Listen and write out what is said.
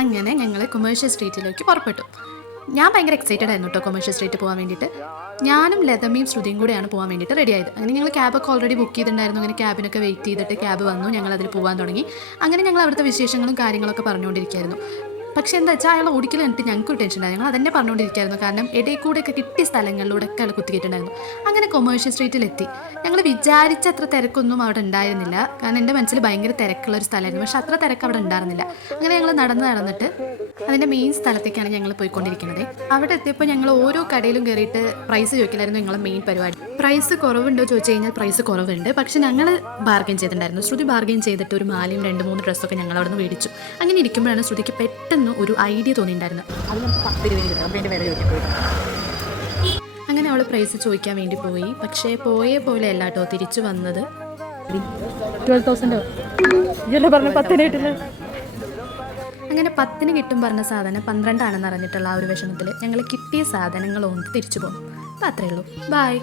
അങ്ങനെ ഞങ്ങൾ കൊമേഴ്ഷ്യൽ സ്ട്രീറ്റിലേക്ക് പുറപ്പെട്ടു. ഞാൻ ഭയങ്കര എക്സൈറ്റഡ് ആയിരുന്നു കേട്ടോ കൊമേഴ്ഷ്യൽ സ്ട്രീറ്റ് പോകാൻ വേണ്ടിയിട്ട്. ഞാനും ലതമയും ശ്രുതിയും കൂടെയാണ് പോകാൻ വേണ്ടിയിട്ട് റെഡി ആയത്. അങ്ങനെ ഞങ്ങൾ ക്യാബൊക്കെ ഓൾറെഡി ബുക്ക് ചെയ്തിട്ടുണ്ടായിരുന്നു. അങ്ങനെ ക്യാബിനൊക്കെ വെയിറ്റ് ചെയ്തിട്ട് ക്യാബ് വന്നു, ഞങ്ങൾ അതിൽ പോകാൻ തുടങ്ങി. അങ്ങനെ ഞങ്ങൾ അവിടുത്തെ വിശേഷങ്ങളും കാര്യങ്ങളൊക്കെ പറഞ്ഞുകൊണ്ടിരിക്കുകയായിരുന്നു. പക്ഷേ എന്താ വെച്ചാൽ അയാൾ ഓടിക്കൽ കണ്ടിട്ട് ഞങ്ങൾക്ക് ടെൻഷൻ ഉണ്ടായി. ഞങ്ങൾ അതന്നെ പറഞ്ഞുകൊണ്ടിരിക്കുകയായിരുന്നു. കാരണം ഇടയിൽ കൂടെയൊക്കെ കിട്ടിയ സ്ഥലങ്ങളിലൂടെയൊക്കെ അയാൾ കുത്തിക്കിട്ടുണ്ടായിരുന്നു. അങ്ങനെ കൊമേഴ്ഷ്യൽ സ്ട്രീറ്റിലെത്തി. ഞങ്ങൾ വിചാരിച്ച അത്ര തിരക്കൊന്നും അവിടെ ഉണ്ടായിരുന്നില്ല. കാരണം എൻ്റെ മനസ്സിൽ ഭയങ്കര തിരക്കുള്ള ഒരു സ്ഥലമായിരുന്നു. പക്ഷെ അത്ര തിരക്ക് അവിടെ ഉണ്ടായിരുന്നില്ല. അങ്ങനെ ഞങ്ങൾ നടന്നിട്ട് അതിൻ്റെ മെയിൻ സ്ഥലത്തേക്കാണ് ഞങ്ങൾ പോയിക്കൊണ്ടിരിക്കുന്നത്. അവിടെ എത്തിയപ്പോൾ ഞങ്ങൾ ഓരോ കടയിലും കയറിയിട്ട് പ്രൈസ് ചോദിക്കലായിരുന്നു ഞങ്ങളുടെ മെയിൻ പരിപാടി. പ്രൈസ് കുറവുണ്ടോ ചോദിച്ചു കഴിഞ്ഞാൽ പ്രൈസ് കുറവുണ്ട്. പക്ഷെ ഞങ്ങൾ ബാർഗെയിൻ ചെയ്തിട്ടുണ്ടായിരുന്നു. ശ്രുതി ബാർഗെയിൻ ചെയ്തിട്ട് ഒരു മാലയും 2-3 ഡ്രസ്സൊക്കെ ഞങ്ങൾ അവിടെ നിന്ന് മേടിച്ചു. അങ്ങനെ ഇരിക്കുമ്പോഴാണ് ശ്രുതിക്ക് പെട്ടെന്ന് ഒരു ഐഡിയ തോന്നിയിട്ടുണ്ടായിരുന്നു. അങ്ങനെ അവൾ പ്രൈസ് ചോദിക്കാൻ വേണ്ടി പോയി. പക്ഷേ പോയ പോലെ അല്ല കേട്ടോ തിരിച്ചു വന്നത്. 12,000 അങ്ങനെ 10 കിട്ടും പറഞ്ഞ സാധനം 12 ആണെന്ന് അറിഞ്ഞിട്ടുള്ള ആ ഒരു വിഷമത്തിൽ ഞങ്ങൾ കിട്ടിയ സാധനങ്ങൾ കൊണ്ട് തിരിച്ചു പോകും. അപ്പോൾ അത്രയേ ഉള്ളൂ. ബായ്.